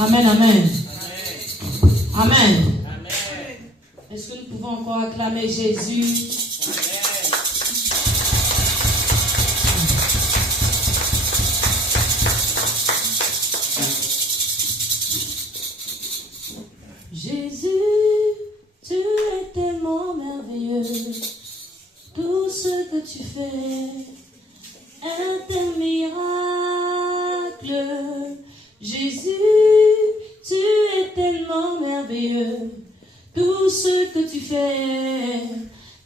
Amen, amen. Amen. Est-ce que nous pouvons encore acclamer Jésus? Jésus, tu es tellement merveilleux. Tout ce que tu fais est un miracle. Jésus, tu es tellement merveilleux. Tout ce que tu fais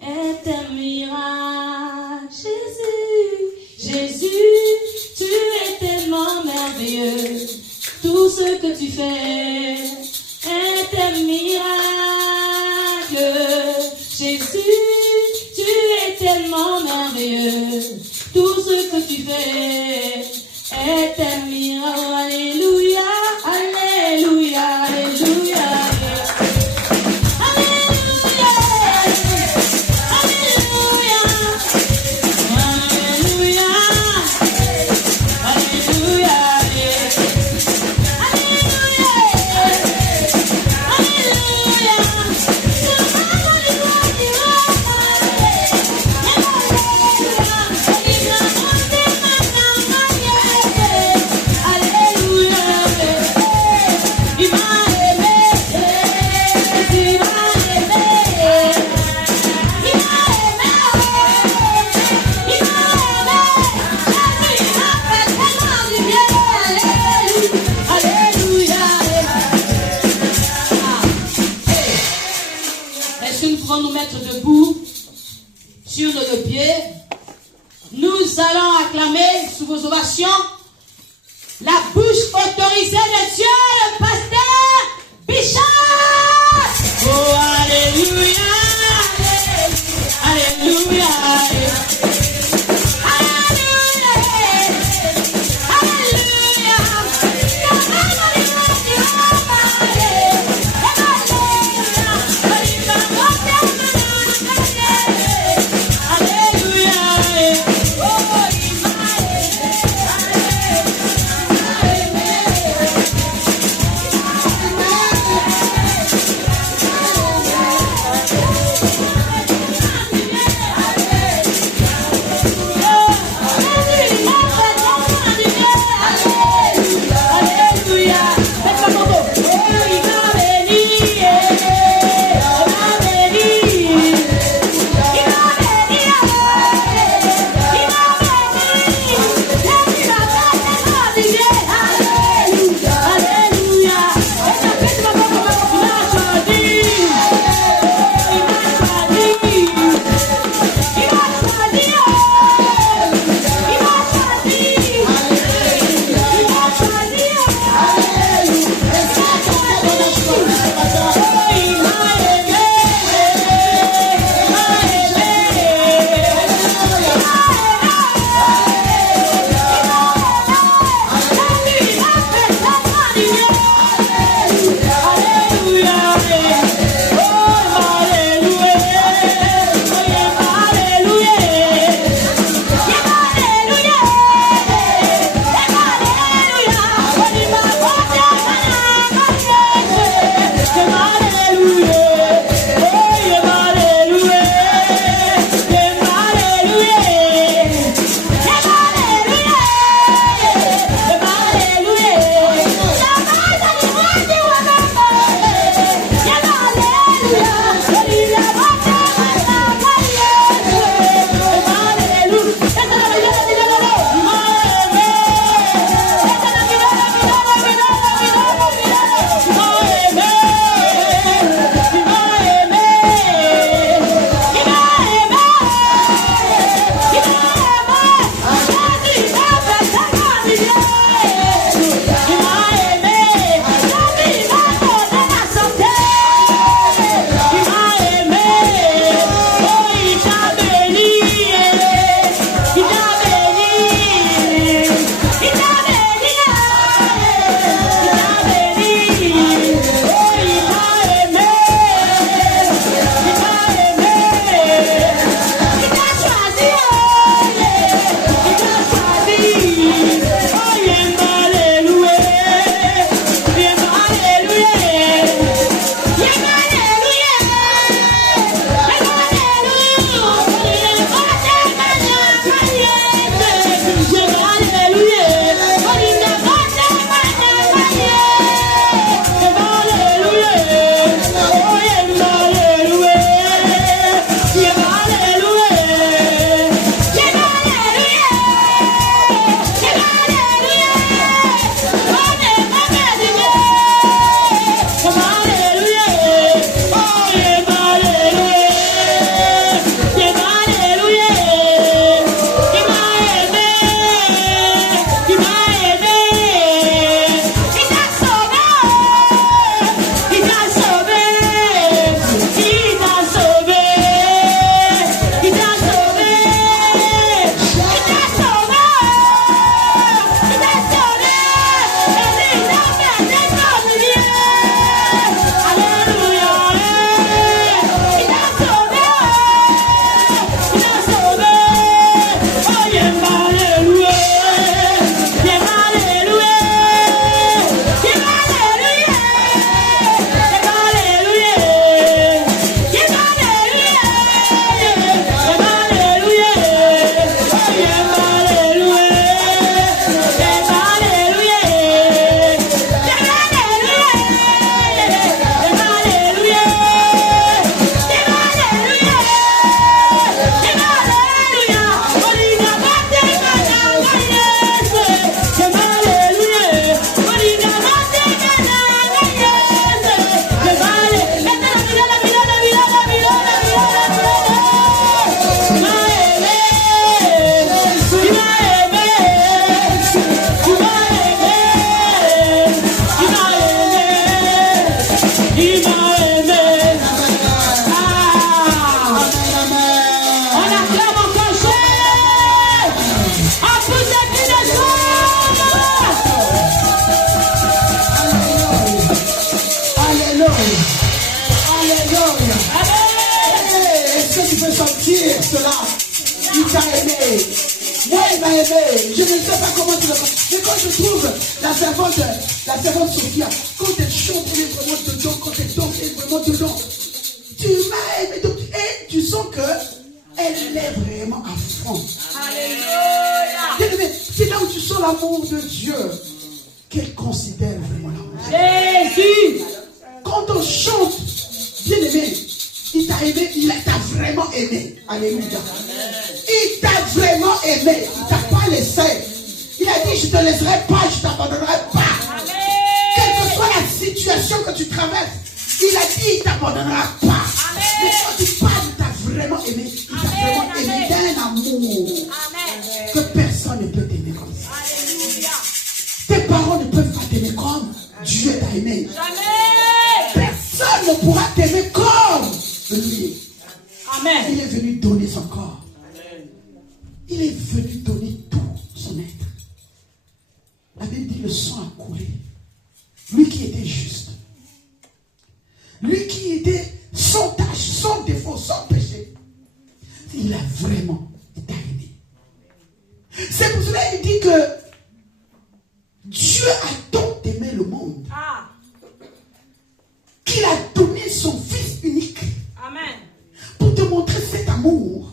est un miracle. Jésus, Jésus, tu es tellement merveilleux. Tout ce que tu fais est un miracle. Jésus, tu es tellement merveilleux. Tout ce que tu fais est un miracle. Alléluia, alléluia, alléluia. Sur nos pieds, nous allons acclamer sous vos ovations la bouche autorisée de Dieu, le pasteur Bishop. Oh, alléluia, alléluia, cela. Il t'a aimé. Moi, il m'a aimé. Je ne sais pas comment tu le fais. Mais quand je trouve la servante Sophia, quand elle chante, elle est vraiment dedans. Quand elle danse, elle est vraiment dedans. Tu m'as aimé. Donc, et tu sens que elle est vraiment à fond. Alléluia. C'est là où tu sens l'amour de Dieu. Qu'elle considère vraiment l'amour. Jésus. Quand on chante, bien aimé, il t'a aimé, il t'a vraiment aimé. Alléluia. Il t'a vraiment aimé. Il t'a pas laissé. Il a dit, je ne te laisserai pas, je ne t'abandonnerai pas. Amen. Quelle que soit la situation que tu traverses, il a dit, il ne t'abandonnera pas. Amen. Mais quand tu parles, il t'a vraiment aimé. Il t'a vraiment aimé d'un amour. Amen. Que personne ne peut t'aimer comme ça. Alléluia. Tes parents ne peuvent pas t'aimer comme Dieu t'a aimé. Jamais. Personne ne pourra t'aimer comme lui. Amen. Il est venu donner son corps. Amen. Il est venu donner tout son être. La Bible dit le sang a coulé. Lui qui était juste. Lui qui était sans tâche, sans défaut, sans péché. Il a vraiment été aimé. C'est pour cela qu'il dit que Dieu a tant aimé le monde qu'il a donné son Fils unique. Amen. Pour te montrer cet amour.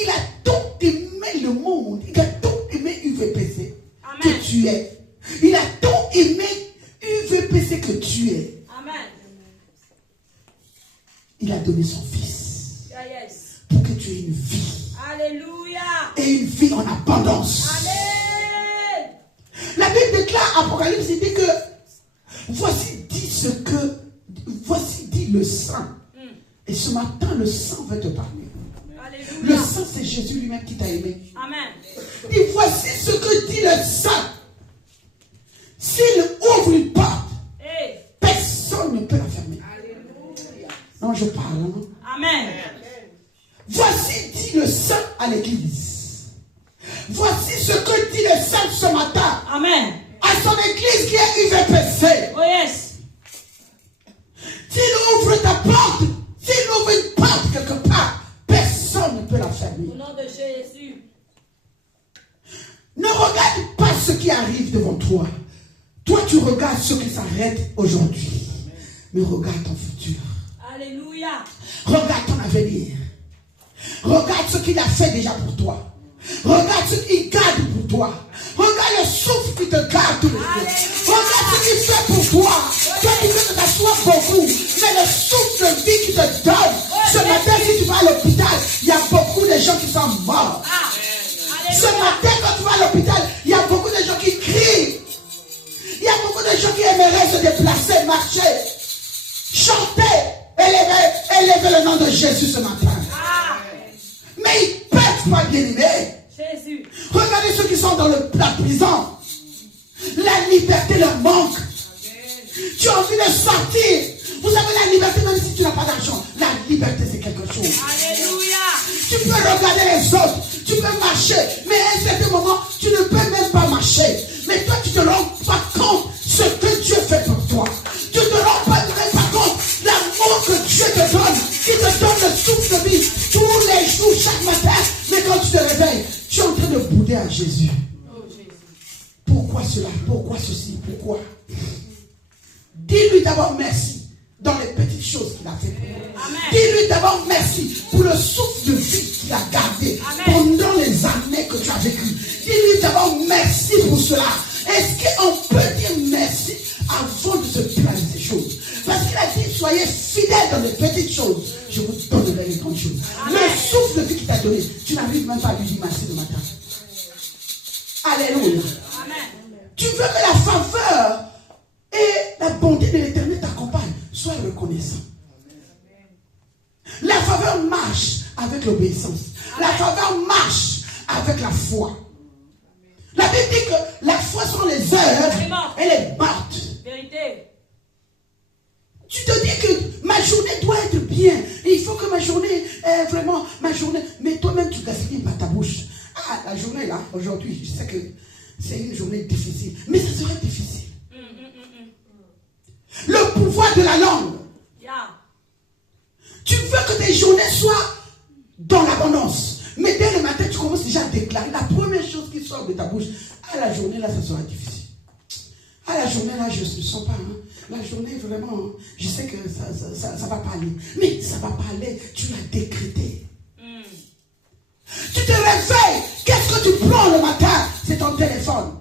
Il a tant aimé le monde. Il a tant aimé UVPC. Amen. Que tu es. Il a tant aimé UVPC que tu es. Amen. Il a donné son Fils. Yes. Pour que tu aies une vie. Alléluia. Et une vie en abondance. Amen. La Bible déclare, Apocalypse, il dit que voici dit le Saint. Et ce matin, le Saint veut te parler. Alléluia. Le Saint, c'est Jésus lui-même qui t'a aimé. Amen. Et voici ce que dit le Saint. S'il ouvre une porte, personne ne peut la fermer. Alléluia. Non, je parle. Non? Amen. Voici dit le Saint à l'église. Voici ce que dit le Saint ce matin. Amen. À son église qui est UVPC. Oh yes. S'il ouvre ta porte, s'il ouvre une porte quelque part, personne ne peut la fermer. Au nom de Jésus. Ne regarde pas ce qui arrive devant toi. Toi, tu regardes ce qui s'arrête aujourd'hui. Mais regarde ton futur. Alléluia. Regarde ton avenir. Regarde ce qu'il a fait déjà pour toi. Regarde ce qu'il garde pour toi. Regarde le souffle qui te garde tous les jours. Regarde ce qu'il fait pour toi. Toi, tu veux que ça soit beaucoup. Mais le souffle de vie qu'il te donne. Ce matin, si tu vas à l'hôpital, il y a beaucoup de gens qui sont morts. Ce matin, quand tu vas à l'hôpital, il y a beaucoup de gens qui crient. Il y a beaucoup de gens qui aimeraient se déplacer, marcher, chanter, élever le nom de Jésus ce matin. Mais ils ne peuvent pas, bien aimer. Jésus. Regardez ceux qui sont dans la prison. La liberté leur manque. Tu as envie de sortir. Vous avez la liberté même si tu n'as pas d'argent. La liberté, c'est quelque chose. Alléluia. Tu peux regarder les autres. Tu peux marcher. Mais à un certain moment, tu ne peux même pas marcher. Mais toi, tu ne te rends pas compte ce que Dieu fait pour toi. Tu ne te rends pas compte l'amour que Dieu te donne. Il te donne le souffle de vie tous les jours, chaque matin. Mais quand tu te réveilles, tu es en train de bouder à Jésus. Pourquoi cela? Pourquoi ceci? Pourquoi? Dis-lui d'abord merci dans les petites choses qu'il a fait pour toi. Dis-lui d'abord merci pour le souffle de vie qu'il a gardé. Amen. Pendant les années que tu as vécues. Dis-lui d'abord merci pour cela. Est-ce qu'on peut dire merci avant de se plaindre de ces choses? Parce qu'il a dit, soyez fidèles dans les petites choses. Je vous donnerai les grandes choses. Amen. Le souffle de vie qu'il t'a donné, tu n'arrives même pas à lui dire merci le matin. Alléluia. Amen. Tu veux que la faveur et la bonté de l'Éternel t'accompagnent. Sois reconnaissant. La faveur marche avec l'obéissance. La faveur marche avec la foi. La Bible dit que la foi sont les œuvres, elle est morte. Vérité. Tu te dis que ma journée doit être bien. Et il faut que ma journée, vraiment, ma journée. Mais toi-même, tu gaspilles par ta bouche. Ah, la journée là, aujourd'hui, je sais que c'est une journée difficile. Mais ça serait difficile. Le pouvoir de la langue. Yeah. Tu veux que tes journées soient dans l'abondance. Mais dès le matin, tu commences déjà à déclarer la première chose qui sort de ta bouche. À la journée, là, ça sera difficile. À la journée, là, je ne sens pas. Hein. La journée, vraiment, hein, je sais que ça va pas aller. Mais ça va pas aller. Tu l'as décrété. Tu te réveilles. Qu'est-ce que tu prends le matin? C'est ton téléphone.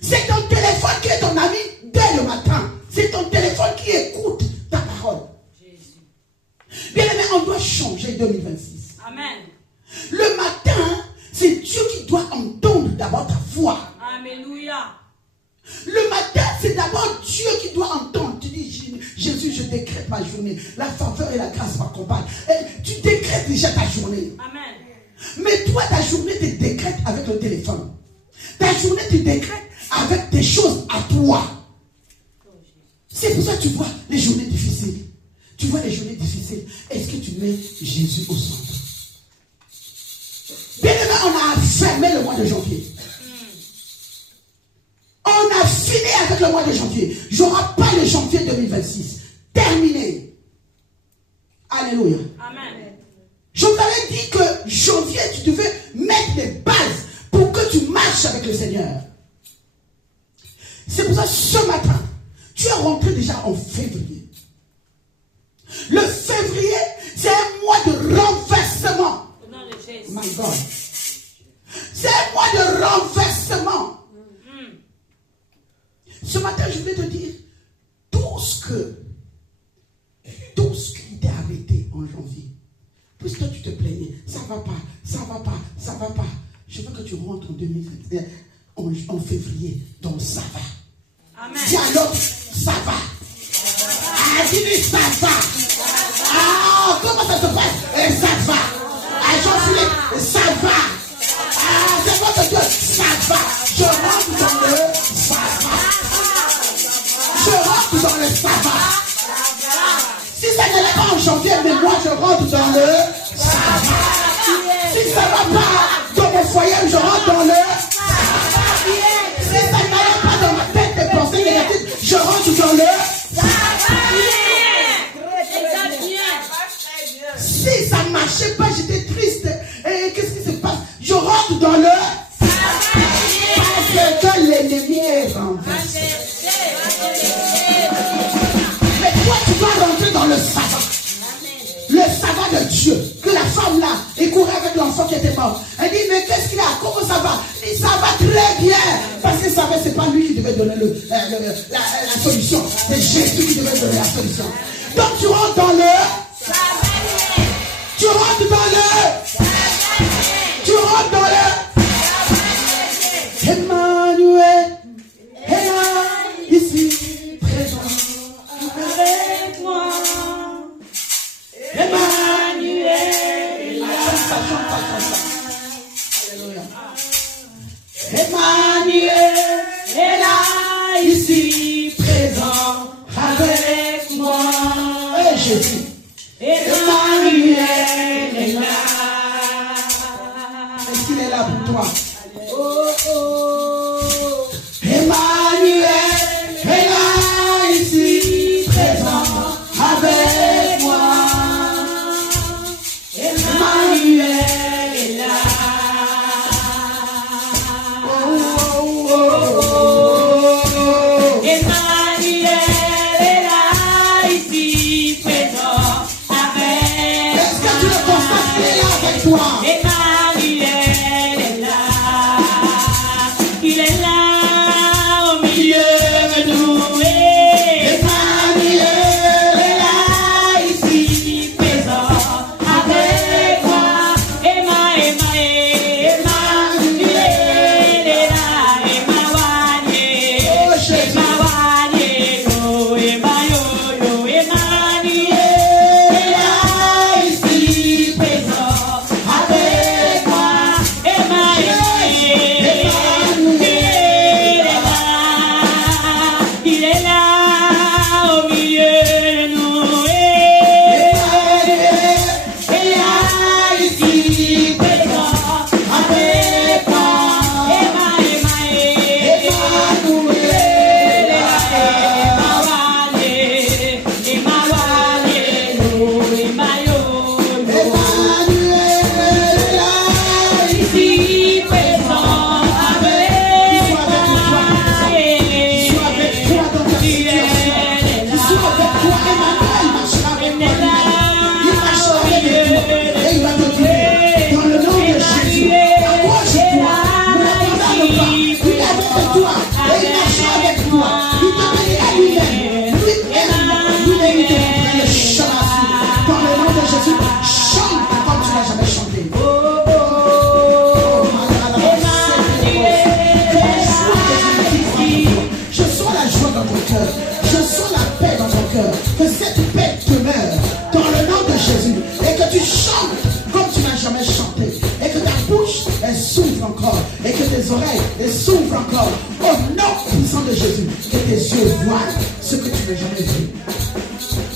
C'est ton téléphone qui est ton ami dès le matin. C'est ton téléphone qui écoute ta parole. Bien aimé, on doit changer 2026. Amen. Le matin, c'est Dieu qui doit entendre d'abord ta voix. Alléluia. Le matin, c'est d'abord Dieu qui doit entendre. Tu dis, Jésus, je décrète ma journée. La faveur et la grâce m'accompagnent. Et tu décrètes déjà ta journée. Amen. Mais toi, ta journée, tu décrètes avec le téléphone. Ta journée, tu décrètes avec des choses à toi. C'est pour ça que tu vois les journées difficiles. Tu vois les journées difficiles. Est-ce que tu mets Jésus au centre? Bien aimé, on a fermé le mois de janvier. On a fini avec le mois de janvier. Il n'y aura pas le janvier 2026. Terminé. Alléluia. Amen. Je vous avais dit que janvier, tu devais mettre les bases pour que tu marches avec le Seigneur. C'est pour ça que ce matin, tu es rentré déjà en février. Le février, c'est un mois de renversement. My God. C'est un mois de renversement. Ce matin, je voulais te dire, tout ce qui t'est arrêté en janvier, puisque tu te plaignais, ça va pas, ça va pas, ça va pas. Je veux que tu rentres en 2021, en février, donc ça va. Amen. Dis alors, ça va. Ah, dis-lui, ça va. Ah, comment ça se passe? Et ça va. Ah, Jean-Philippe, ça va. Ah, c'est votre Dieu, ça va. Je rentre dans le ça va. Je rentre dans le ça va. Si ça ne l'est pas en janvier, mais moi je rentre dans le ça va. Si ça ne va pas dans mon foyer, je rentre dans le ça va. Si ça ne va pas dans ma tête des pensées négatives, je rentre dans le ça va. Si ça ne marchait pas, j'étais triste. Et qu'est-ce qui se passe? Je rentre dans le ça va. Parce que l'ennemi est renversé. Mais toi, tu dois rentrer dans le sabbat. Le sabbat de Dieu. Que la femme là, elle courait avec l'enfant qui était mort. Elle dit, mais qu'est-ce qu'il y a? Comment ça va? Il dit, ça va très bien. Parce que ça va, c'est pas lui qui devait donner la solution. C'est Jésus qui devait donner la solution. Donc tu rentres dans le sabbat. Tu rentres dans le sabbat. Tu rentres dans le sabbat. Emmanuel est là, ici, présent. Avec moi, Emmanuel est là. Alléluia. Emmanuel est là, ici, présent, avec moi. Et Jésus. Emmanuel est là. Est-ce qu'il est là pour toi? Oh, oh. Emmanuel est là, ici, présent, avec moi. Emmanuel est là. Oh, oh, oh, oh. Emmanuel est là, ici, présent, fois encore, au nom puissant de Jésus, que tes yeux voient ce que tu n'as jamais vu.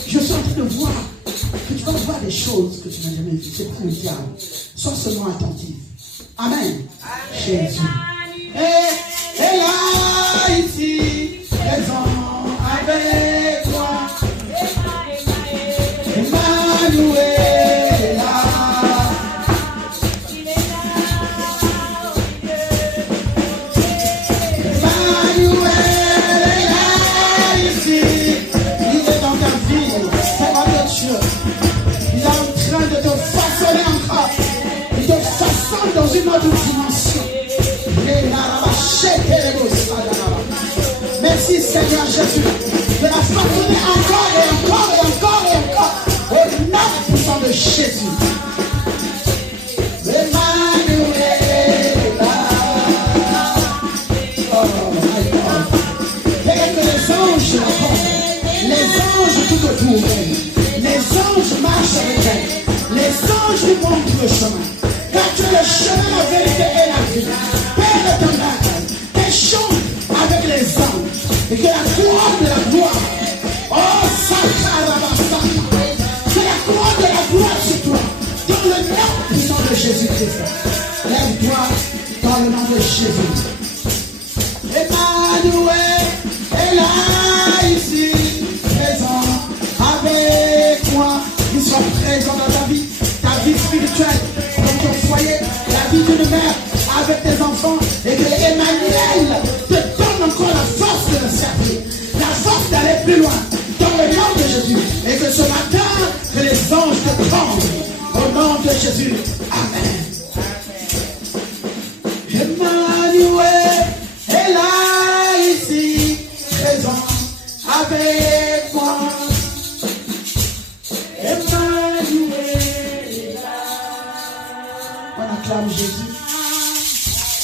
Je suis en train de voir que tu vas voir des choses que tu n'as jamais vues. C'est pas le diable. Sois seulement attentif. Amen. Jésus. Et là, ici, présent avec moi. Emmanuel est là. Emmanuel est là ici. Il est dans ta vie. Fais-moi de Dieu. Il est en train de te façonner encore. Il te façonne dans une autre dimension. Merci Seigneur Jésus de la façonner encore et encore et encore et encore au nom puissant de Jésus. Emmanuel est là. Oh my God. Et que les anges l'accompagnent. Les anges tout autour d'elle. Les anges marchent avec elle. Les anges lui montrent le chemin. Car tu es le chemin, la vérité et la vie. Père de ton âme, et chante avec les anges. Et que la couronne de la gloire, oh Sakarabasa, que la couronne de la gloire sur toi, dans le nom puissant de Jésus-Christ. Lève-toi dans le nom de Jésus. Emmanuel est là ici, présent avec moi. Il soit présent dans ta vie spirituelle, dans ton foyer, la vie d'une mère avec tes enfants, et que Emmanuel te donne encore la force de le servir, la force d'aller plus loin, dans le nom de Jésus, et que ce matin, que les anges te prennent, au nom de Jésus. Amen. Emmanuel est là ici, présent avec moi. Emmanuel est là. On acclame Jésus.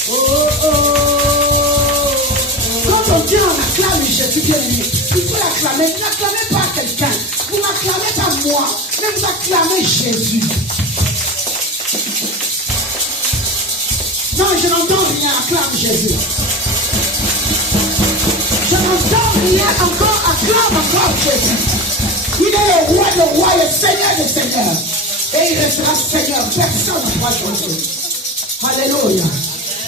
Oh, oh, oh. Quand on dit on acclame Jésus bien-aimé, il faut l'acclamer. Vous n'acclamez pas quelqu'un, vous n'acclamez pas moi, mais vous acclamez Jésus. Non, je n'entends rien, acclame Jésus. Je n'entends rien encore, acclame encore Jésus. Il est le roi, le Seigneur des seigneurs. Et il restera Seigneur, personne ne pourra changer. Alléluia.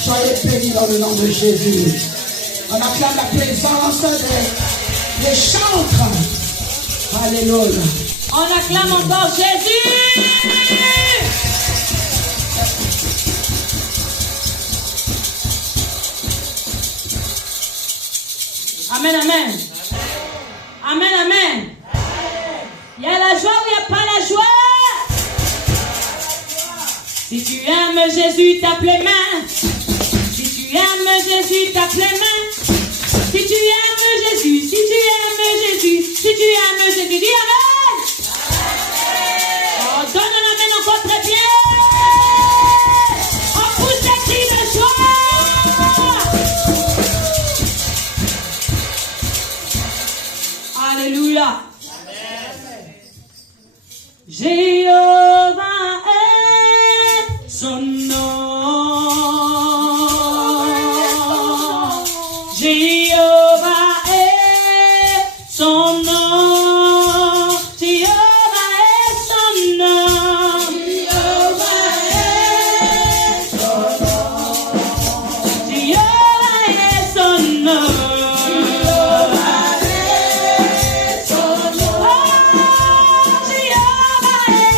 Soyez bénis dans le nom de Jésus. On acclame la présence des chantres. Alléluia. On acclame encore Jésus. Amen, amen. Amen, amen. Il y a la joie ou il n'y a pas la joie? Si tu aimes Jésus, tape les mains. Si tu aimes Jésus, tape les mains. Si tu aimes Jésus, si tu aimes Jésus, si tu aimes Jésus, dis amen. Oh, donne un amen encore très bien. On pousse des cris de joie. Alléluia. Jéhovah est son nom. Jéhovah est son nom. Jéhovah est son nom. Jéhovah est son nom. Jéhovah est son nom. Jéhovah est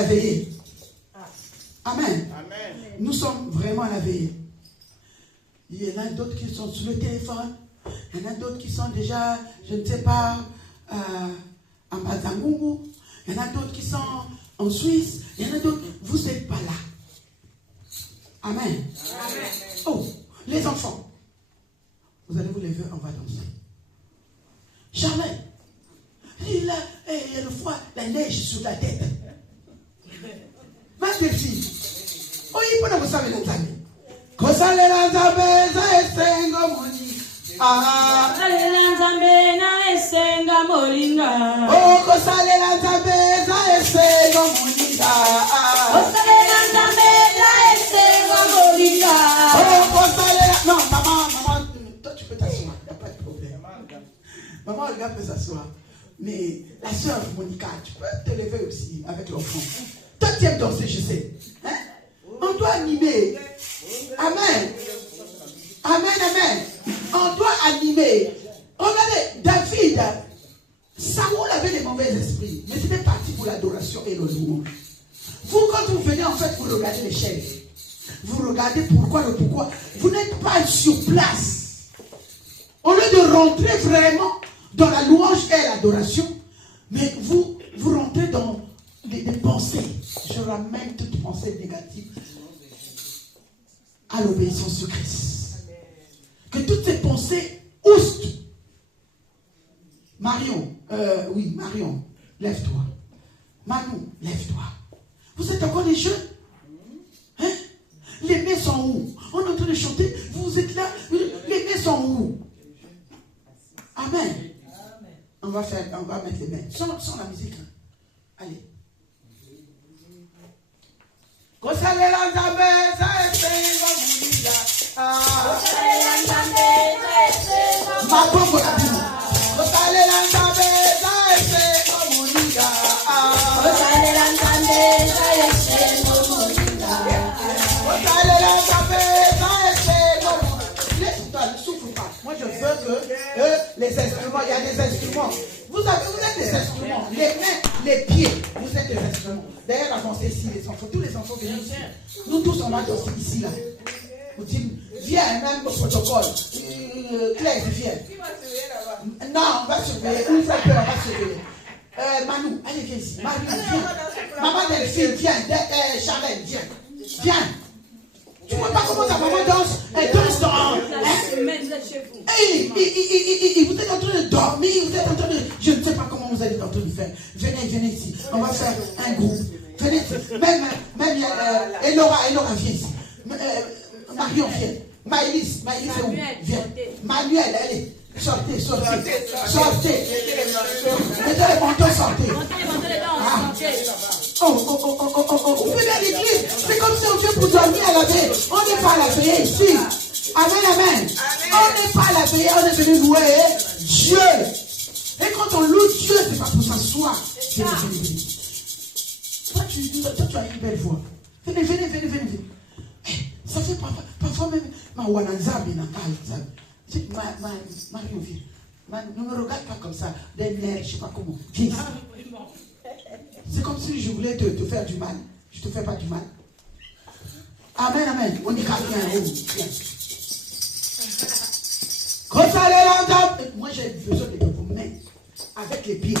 la veillée. Amen. Nous sommes vraiment à la veillée. Il y en a d'autres qui sont sur le téléphone. Il y en a d'autres qui sont déjà, je ne sais pas, à Mazangungu. Il y en a d'autres qui sont en Suisse. Il y en a d'autres. Vous n'êtes pas là. Amen. Amen. Oh, les enfants. Vous allez vous lever, on va danser. Charlène. Il y a le froid, la neige sur la tête. Ma belle fille. Oh, il peut vous savoir les amis. Kosalela nzambe esengo moni. Kosalela nzambe na esenga molinga. Oh, kosalela nzambe esengo molinga. Kosalela nzambe na esenga molinga. Oh, kosalela. Non, maman, toi tu peux t'asseoir, il n'y a pas de problème. Maman, le gars peut s'asseoir. Mais la soeur Monica, tu peux te lever aussi avec l'enfant. Toi tu aimes danser, je sais. Hein? On doit animer. Amen. Amen, amen. On doit animer. Regardez, David, Saoul avait des mauvais esprits, mais c'était parti pour l'adoration et le louange. Vous, quand vous venez, en fait, vous regardez les chaînes. Vous regardez pourquoi. Vous n'êtes pas sur place. Au lieu de rentrer vraiment dans la louange et l'adoration, mais vous rentrez dans des pensées. Je ramène toute pensée négative à l'obéissance de Christ. Que toutes ces pensées oustent. Marion, lève-toi. Manu, lève-toi. Vous êtes encore des jeunes? Hein? Les mains sont où? On est en train de chanter, vous êtes là, les mains sont où? Amen. On va mettre les mains. Sans la musique. Hein. Allez. Kosalela nzambe esengo molinga. Kosalela nzambe esengo molinga. Kosalela nzambe esengo molinga. Kosalela nzambe esengo molinga. Kosalela nzambe esengo molinga. Laisse-toi, ne souffle pas. Moi je veux que les instruments, il y a des instruments. Vous êtes des instruments. Les mains, les pieds, vous êtes des instruments. D'ailleurs, avancez ici, les enfants. Tous les enfants viennent ici. Nous tous, on va danser ici, là. Vous dites, viens, même au protocole. Claire, viens. Non, on va surveiller. Une fois on va surveiller. Manu, allez, viens ici. Manu, viens. Maman Delphine, viens. Charlène, viens. Viens. Tu ne vois pas comment ta maman danse? Elle danse dans... Hey, vous êtes en train de dormir, vous êtes en train de... Je ne sais pas comment vous êtes en train de faire. Venez ici. On va faire un groupe. Venez ici. Même Elora, viens ici. Marion, viens. Maëlys, c'est où? Viens. Manuel, allez. Sortez. Mettez les manteaux, sortez. Vous venez à l'église. C'est comme si on vient pour dormir à la veille. On n'est pas à la veille ici. Amen. On n'est pas à la veille. On est venu louer Dieu. Et quand on loue Dieu, c'est pas pour s'asseoir. Toi, tu as une belle voix. Venez. Ça fait parfois même ma wananzabi na kalzabi. Marion, viens. Ne me regarde pas comme ça. Des nerfs, je sais pas comment. Viens. C'est comme si je voulais te faire du mal. Je te fais pas du mal. Amen. On y va bien. Moi j'ai besoin de vos mains avec les pieds.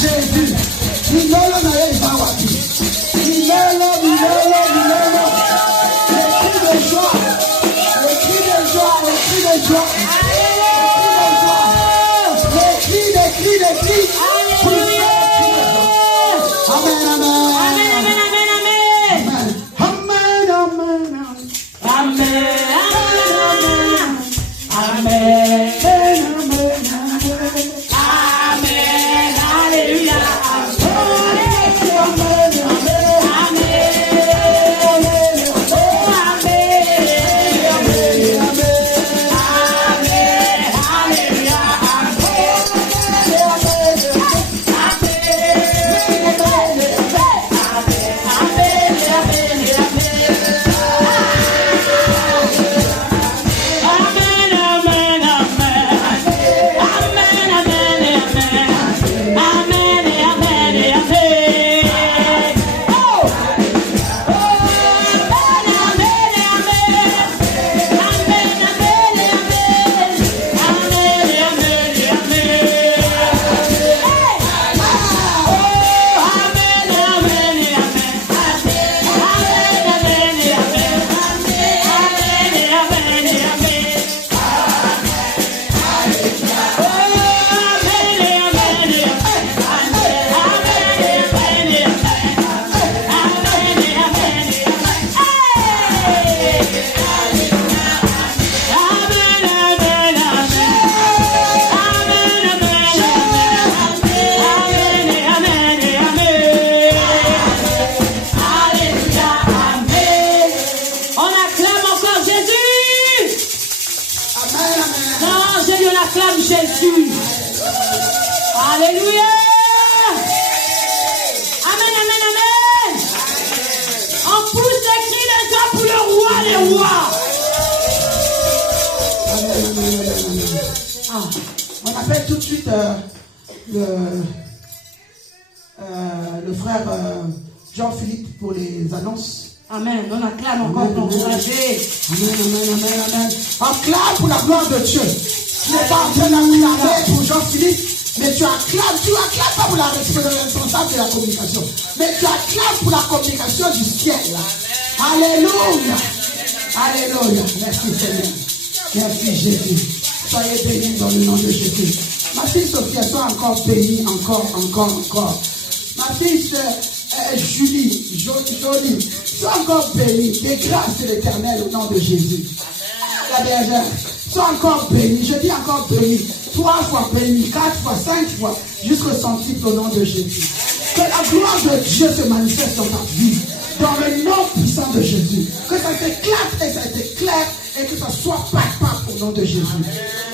Jésus. Milolo na ye zawadi. Milolo, milolo, milolo. Le cri de joie. Le cri de joie. Le cri de joie. Le cri de joie. Les cris. Amen, amen. Amen, amen, amen, amen. Amen, amen, amen. Amen, amen, amen, alléluia. Jésus. Alléluia. Amen, amen, amen. On pousse des cris de joie pour le roi des rois. On appelle tout de suite le frère Jean-Philippe pour les annonces. Amen. On acclame encore pour encourager. Amen, amen, amen, amen. Acclame pour la gloire de Dieu. Tu n'es pas en train d'acclamer pour Jean-Philippe, mais tu acclames pas pour le responsable de la communication, mais tu acclames pour la communication du ciel. Alléluia. Alléluia. Merci Seigneur. Merci Jésus. Soyez bénis dans le nom de Jésus. Ma fille Sophia, sois encore bénie, encore. Ma fille Julie, sois encore bénie. Des grâces de l'Éternel au nom de Jésus. La bergère, sois encore bénie. Je dis encore bénie. 3 fois bénie, 4 fois, 5 fois, jusqu'au centuple au nom de Jésus. Que la gloire de Dieu se manifeste dans ta vie. Dans le nom puissant de Jésus. Que ça t'éclate et ça t'éclaire et que ça soit papa au nom de Jésus.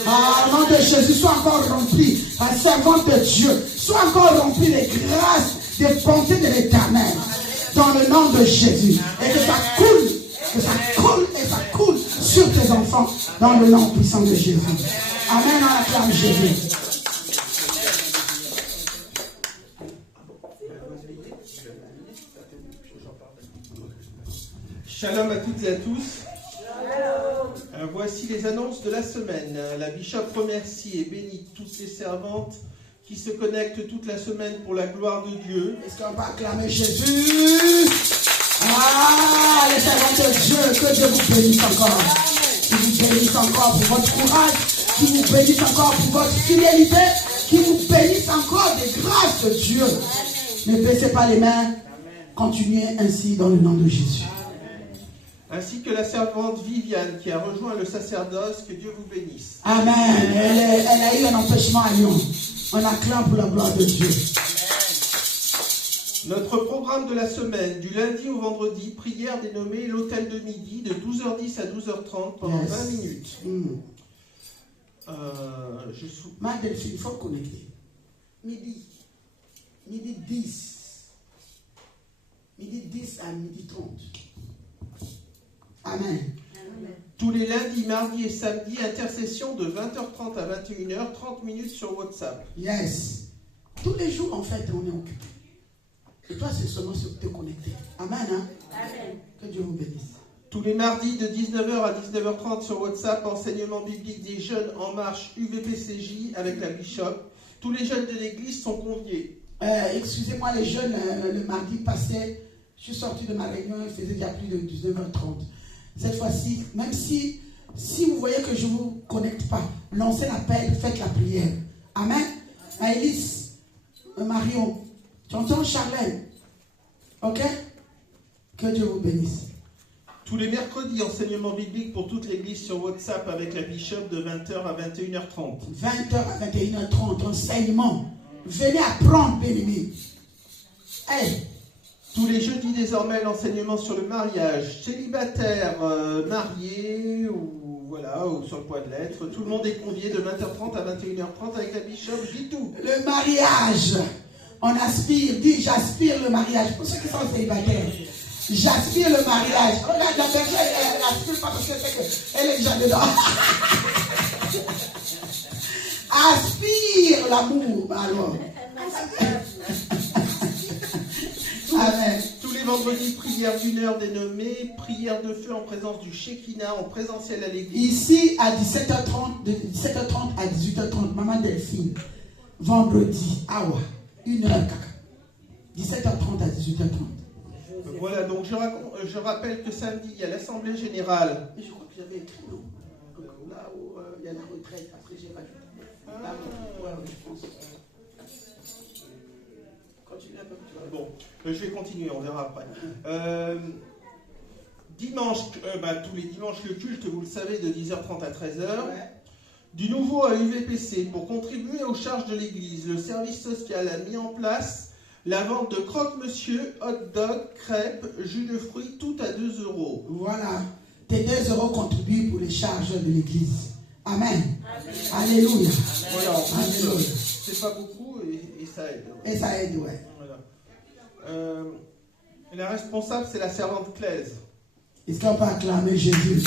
Au nom de Jésus, sois encore rempli, la servante de Dieu. Sois encore rempli des grâces, des bontés de l'Éternel. Dans le nom de Jésus. Et que ça coule sur tes enfants. Dans le nom puissant de Jésus. Amen, on acclame Jésus. Shalom à toutes et à tous. Voici les annonces de la semaine. La Bishop remercie et bénit toutes les servantes qui se connectent toute la semaine pour la gloire de Dieu. Est-ce qu'on va acclamer Jésus? Ah, les servantes de Dieu, que Dieu vous bénisse encore. Qu'il vous bénisse encore pour votre courage, qu'il vous bénisse encore pour votre fidélité, qu'il vous bénisse encore des grâces de Dieu. Ne baissez pas les mains. Continuez ainsi dans le nom de Jésus. Ainsi que la servante Viviane qui a rejoint le sacerdoce, que Dieu vous bénisse. Amen. Elle a eu un empêchement à Lyon. On acclame pour la gloire de Dieu. Notre programme de la semaine, du lundi au vendredi, prière dénommée l'Hôtel de Midi, de 12h10 à 12h30 pendant 20 minutes. Ma Delphine, il faut connecter. Midi 10. Midi 10 à midi 30. Amen. Tous les lundis, mardis et samedis, intercession de 20h30 à 21h, 30 minutes sur WhatsApp. Yes. Tous les jours, en fait, on est occupé. Et toi, c'est seulement sur te connecter. Amen, hein? Amen. Que Dieu vous bénisse. Tous les mardis, de 19h à 19h30 sur WhatsApp, enseignement biblique des jeunes en marche UVPCJ avec la Bishop. Tous les jeunes de l'église sont conviés. Excusez-moi les jeunes, le mardi passé, je suis sorti de ma réunion, il faisait déjà plus de 19h30. Cette fois-ci, même si vous voyez que je ne vous connecte pas, lancez l'appel, faites la prière. Amen. Alice, Marion, tu entends Charlène? Ok? Que Dieu vous bénisse. Tous les mercredis, enseignement biblique pour toute l'église sur WhatsApp avec la Bishop de 20h à 21h30. 20h à 21h30, enseignement. Venez apprendre, bien-aimés. Hey. Tous les jeudis désormais, l'enseignement sur le mariage. Célibataire, marié ou voilà, ou sur le point de l'être. Tout le monde est convié de 20h30 à 21h30 avec la Bishop, je dis tout. Le mariage. On aspire, dis j'aspire le mariage. Pour ceux qui sont célibataires. J'aspire le mariage. Regarde la personne, elle n'aspire pas parce qu'elle est déjà dedans. Aspire l'amour, alors. Amen. Tous les vendredis, prière d'1 heure dénommée prière de feu en présence du Shekinah en présentiel à l'église. Ici à 17h30, de 17h30 à 18h30, Maman Delphine. Vendredi, awa, 1 heure, caca. 17h30 à 18h30. Voilà, donc je rappelle que samedi, il y a l'Assemblée Générale. Mais je crois que j'avais écrit, non? Là où il y a la retraite, après j'ai rajouté. Là, ouais, je pense. Continue un peu. Bon, je vais continuer, on verra après. Dimanche, tous les dimanches, le culte, vous le savez, de 10h30 à 13h. Ouais. Du nouveau à UVPC, pour contribuer aux charges de l'église, le service social a mis en place la vente de croque-monsieur, hot dog, crêpes, jus de fruits, tout à 2 euros. Voilà, tes 2 euros contribuent pour les charges de l'église. Amen. Amen. Alléluia. Voilà, alléluia. C'est pas beaucoup et ça aide. Et ça aide, ouais. Voilà. La responsable, c'est la servante Claise. Est-ce qu'on peut acclamer Jésus?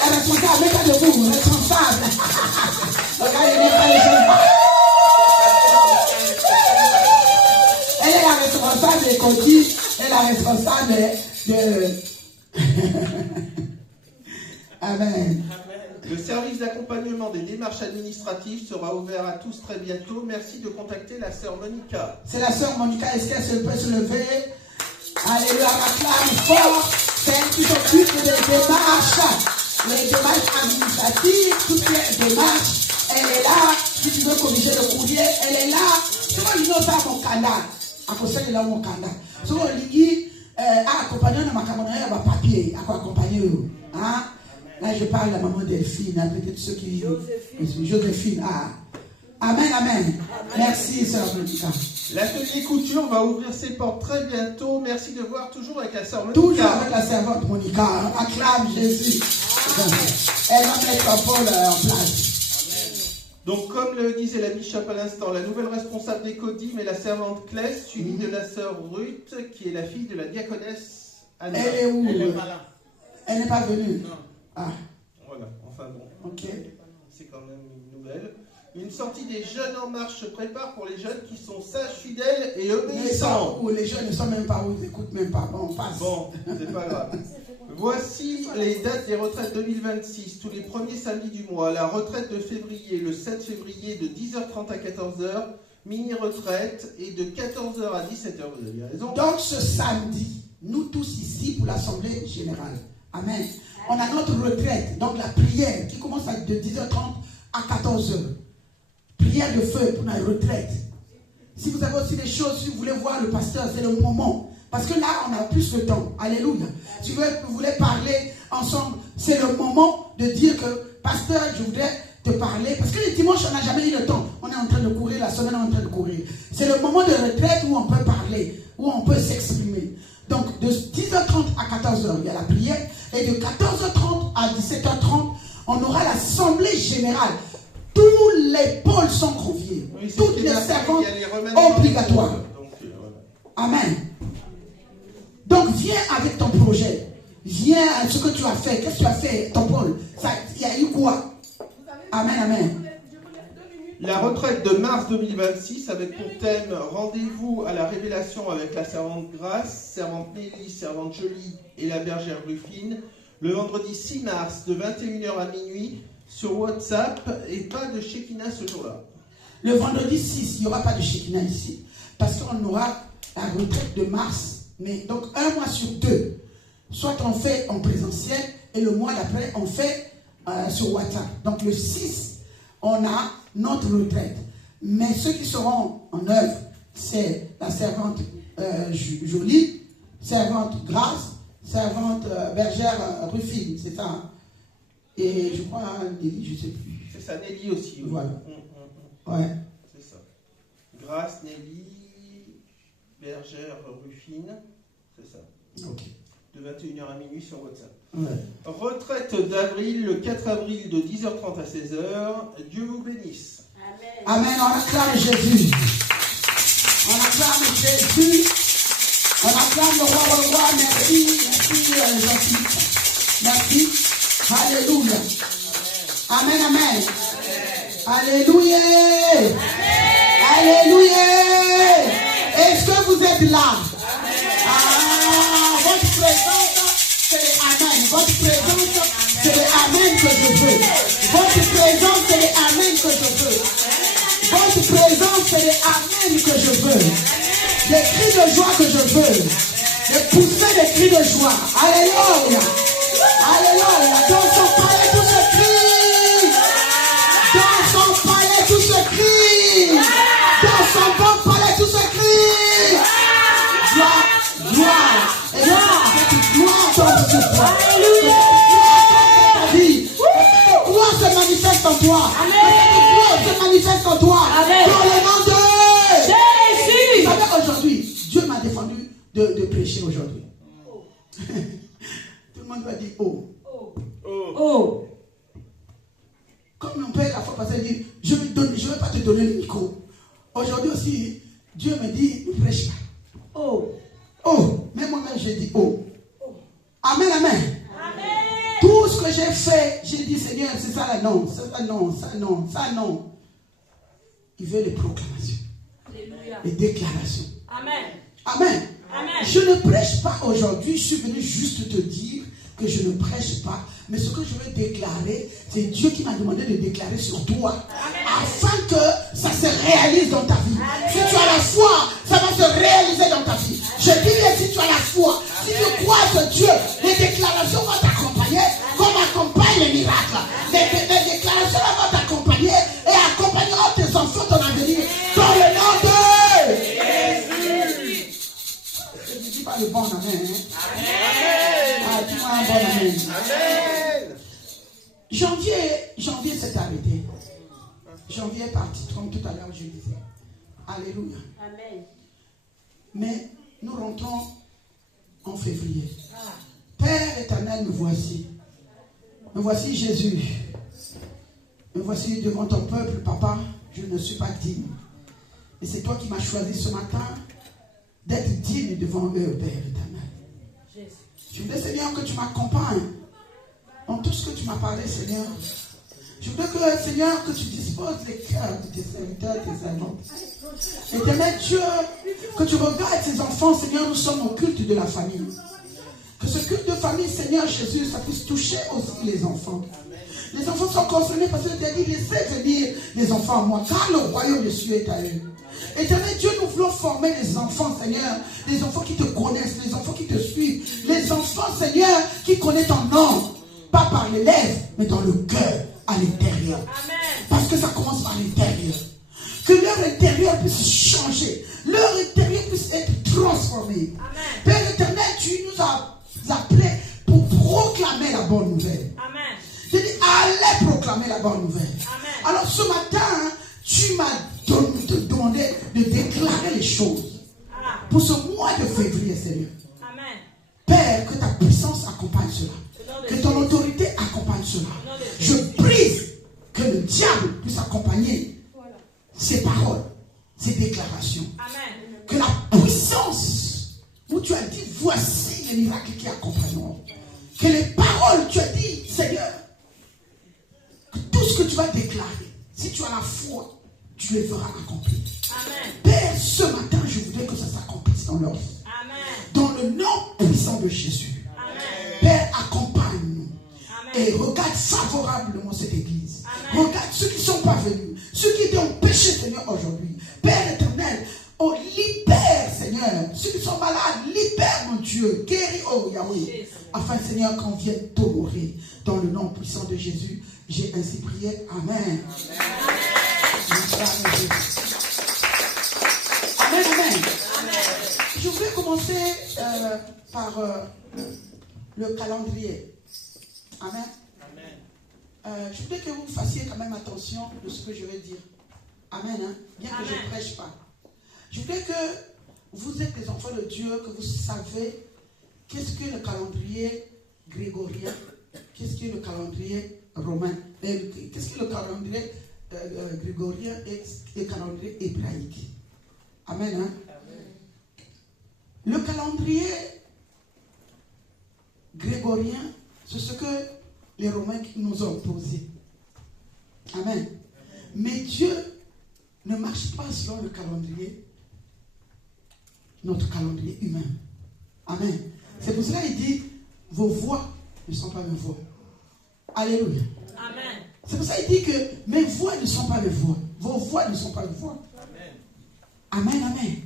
La responsable, mettez debout, responsable. Regardez, n'est pas les gens. Elle est la responsable des Côtis, elle est la responsable de... Amen. Le service d'accompagnement des démarches administratives sera ouvert à tous très bientôt. Merci de contacter la sœur Monica. C'est la sœur Monica. Est-ce qu'elle peut se lever? Alléluia, acclame fort. C'est elle qui s'occupe des démarches. Les démarches administratives, toutes les démarches. Elle est là. Si tu veux corriger le courrier, elle est là. Tu vois, il n'y a pas mon canal. À cause de là, mon canal. Si on dit, accompagner ma camarade, il y a un papier. À accompagner. Hein? Là, je parle à maman Delphine, peut-être ceux qui... Joséphine. Ah. Amen, amen, amen. Merci, sœur Monica. L'atelier couture va ouvrir ses portes très bientôt. Merci de voir toujours avec la sœur Monica. Toujours avec la servante Monica. Acclame Jésus. Elle va mettre un pôle en place. Donc, comme le disait la Bishop à l'instant, la nouvelle responsable des Codim est la servante Claire, suivie de la sœur Ruth, qui est la fille de la diaconesse Anna. Elle est où? Elle n'est pas là. Elle n'est pas venue. Non. Ah. Voilà, enfin bon. Ok. C'est quand même une nouvelle. Une sortie des jeunes en marche se prépare pour les jeunes qui sont sages, fidèles et obéissants. Les jeunes ne sont même pas où, ils n'écoutent même pas. Bon, on passe. Bon, c'est pas grave. Voici les dates des retraites 2026, tous les premiers samedis du mois. La retraite de février, le 7 février, de 10h30 à 14h. Mini-retraite et de 14h à 17h, vous avez raison. Donc ce samedi, nous tous ici pour l'Assemblée Générale. Amen. On a notre retraite, donc la prière qui commence de 10h30 à 14h. Prière de feu pour la retraite. Si vous avez aussi des choses, si vous voulez voir le pasteur, c'est le moment. Parce que là, on a plus de temps. Alléluia. Si vous voulez parler ensemble, c'est le moment de dire que, pasteur, je voudrais te parler. Parce que les dimanches, on n'a jamais eu le temps. On est en train de courir, la semaine, on est en train de courir. C'est le moment de retraite où on peut parler, où on peut s'exprimer. Donc, de 10h30 à 14h, il y a la prière. Et de 14h30 à 17h30, on aura l'Assemblée Générale. Tous les pôles sont conviés. Oui, toutes les servantes obligatoires. Amen. Donc, viens avec ton projet. Viens avec ce que tu as fait. Qu'est-ce que tu as fait, ton pôle? Il y a eu quoi? Amen, amen. La retraite de mars 2026 avec pour thème rendez-vous à la révélation avec la servante Grâce, servante Nelly, servante Jolie et la bergère Ruffine, le vendredi 6 mars de 21h à minuit sur WhatsApp et pas de Shekinah ce jour-là. Le vendredi 6, il n'y aura pas de Shekinah ici. Parce qu'on aura la retraite de mars. Mais donc, un mois sur deux. Soit on fait en présentiel et le mois d'après, on fait sur WhatsApp. Donc, le 6, on a notre retraite. Mais ceux qui seront en œuvre, c'est la servante Jolie, servante Grâce, servante bergère Rufine, c'est ça. Hein? Et je crois, Nelly, je ne sais plus. C'est ça, Nelly aussi. Oui. Voilà. Ouais. C'est ça. Grâce, Nelly, bergère Rufine, c'est ça. Ok. De 21h à minuit sur WhatsApp. Ouais. Retraite d'avril, le 4 avril de 10h30 à 16h. Dieu vous bénisse. Amen. On acclame Jésus. On acclame Jésus. On acclame le roi. Merci. Merci, gentil. Merci. Alléluia. Amen, amen. Alléluia. Alléluia. Est-ce que vous êtes là? Votre présence, c'est les amen. Votre présence, c'est les amen que je veux. Votre présence, c'est les amen que je veux. Votre présence, c'est les amen que je veux. Des cris de joie que je veux. Des poussées de cris de joie. Alléluia. Alléluia. Dans son palais, tout se crie. Dans son palais, tout se crie. Dans son bon palais, tout se crie. Gloire, gloire. Et gloire tombe sur toi. Alléluia. Gloire se manifeste en toi. Gloire se manifeste en toi. Amen. Dans le nom de Jésus. Vous savez, aujourd'hui, Dieu m'a défendu de prêcher aujourd'hui. Tout le monde va dire oh. Oh. Comme mon père la fois passée dit, je ne vais pas te donner le micro. Aujourd'hui aussi, Dieu me dit, ne prêche pas. Oh. Oh. Mais moi-même, j'ai dit oh. Amen, amen. Tout ce que j'ai fait, j'ai dit Seigneur, c'est ça là, non, ça non, ça non, ça non. Il veut les proclamations, Alléluia. Les déclarations. Amen. Amen. Amen. Je ne prêche pas aujourd'hui, je suis venu juste te dire que je ne prêche pas. Mais ce que je veux déclarer, c'est Dieu qui m'a demandé de déclarer sur toi. Amen. Afin que ça se réalise dans ta vie. Amen. Si tu as la foi, ça va se réaliser dans ta vie. Je dis bien si tu as la foi, si tu crois que Dieu, les déclarations vont t'accompagner comme accompagne les miracles. Les déclarations vont t'accompagner et accompagneront tes enfants, ton avenir. Dans le nom de Jésus. Je ne dis pas le bon amen. Amen. Ah, dis-moi un bon amen. Amen. Janvier s'est arrêté. Janvier est parti, comme tout à l'heure je disais. Alléluia. Amen. Mais nous rentrons en février. Père éternel, me voici. Me voici Jésus. Me voici devant ton peuple, papa. Je ne suis pas digne. Et c'est toi qui m'as choisi ce matin d'être digne devant eux, Père éternel. Je voudrais, Seigneur, que tu m'accompagnes dans tout ce que tu m'as parlé, Seigneur. Je voudrais que, Seigneur, que tu disposes les cœurs de tes serviteurs, tes servantes. Éternel Dieu, que tu regardes ces enfants, Seigneur, nous sommes au culte de la famille. Que ce culte de famille, Seigneur Jésus, ça puisse toucher aussi les enfants. Les enfants sont concernés parce que tu as dit, laissez venir les enfants à moi, car le royaume des cieux est à eux. Éternel Dieu, nous voulons former les enfants, Seigneur, les enfants qui te connaissent, les enfants qui te suivent, les enfants, Seigneur, qui connaissent ton nom, pas par les lèvres, mais dans le cœur, à l'intérieur. Parce que ça commence par l'intérieur. Que leur intérieur puisse changer, leur intérieur puisse être transformé. Amen. Père éternel, tu nous as appelés pour proclamer la bonne nouvelle. Amen. Je dis, allez proclamer la bonne nouvelle. Amen. Alors ce matin, tu m'as demandé de déclarer les choses pour ce mois de février, Seigneur. Amen. Père, que ta puissance accompagne cela. Que ton autorité accompagne cela. Je prie que le diable puisse accompagner ces paroles, ces déclarations. Amen. Que la puissance où tu as dit, voici les miracles qui accompagneront. Que les paroles, tu as dit, Seigneur, que tout ce que tu vas déclarer, si tu as la foi, tu les verras accomplir. Amen. Père, ce matin, je voudrais que ça s'accomplisse dans leur vie. Dans le nom puissant de Jésus. Amen. Père, accompagne-nous. Et regarde favorablement cette église. Amen. Regarde ceux qui ne sont pas venus, ceux qui étaient empêchés Seigneur, aujourd'hui. Père éternel, oh, libère, Seigneur. Ceux qui sont malades, libère, mon Dieu. Guéris, oh Yahweh. Afin, Seigneur, qu'on vienne t'honorer. Dans le nom puissant de Jésus, j'ai ainsi prié. Amen. Amen, amen. Je voulais commencer par le calendrier. Amen. Je voudrais que vous fassiez quand même attention de ce que je vais dire. Amen. Hein? Bien que je ne prêche pas. Je voudrais que vous êtes des enfants de Dieu, que vous savez qu'est-ce que le calendrier grégorien, qu'est-ce que le calendrier romain, qu'est-ce que le calendrier grégorien et le calendrier hébraïque. Amen. Hein? Le calendrier grégorien, c'est ce que les Romains nous ont posé. Amen. Mais Dieu ne marche pas selon le calendrier, notre calendrier humain. Amen. C'est pour cela qu'il dit, vos voix ne sont pas mes voix. Alléluia. Amen. C'est pour ça qu'il dit que mes voix ne sont pas mes voix. Vos voix ne sont pas mes voix. Amen, amen.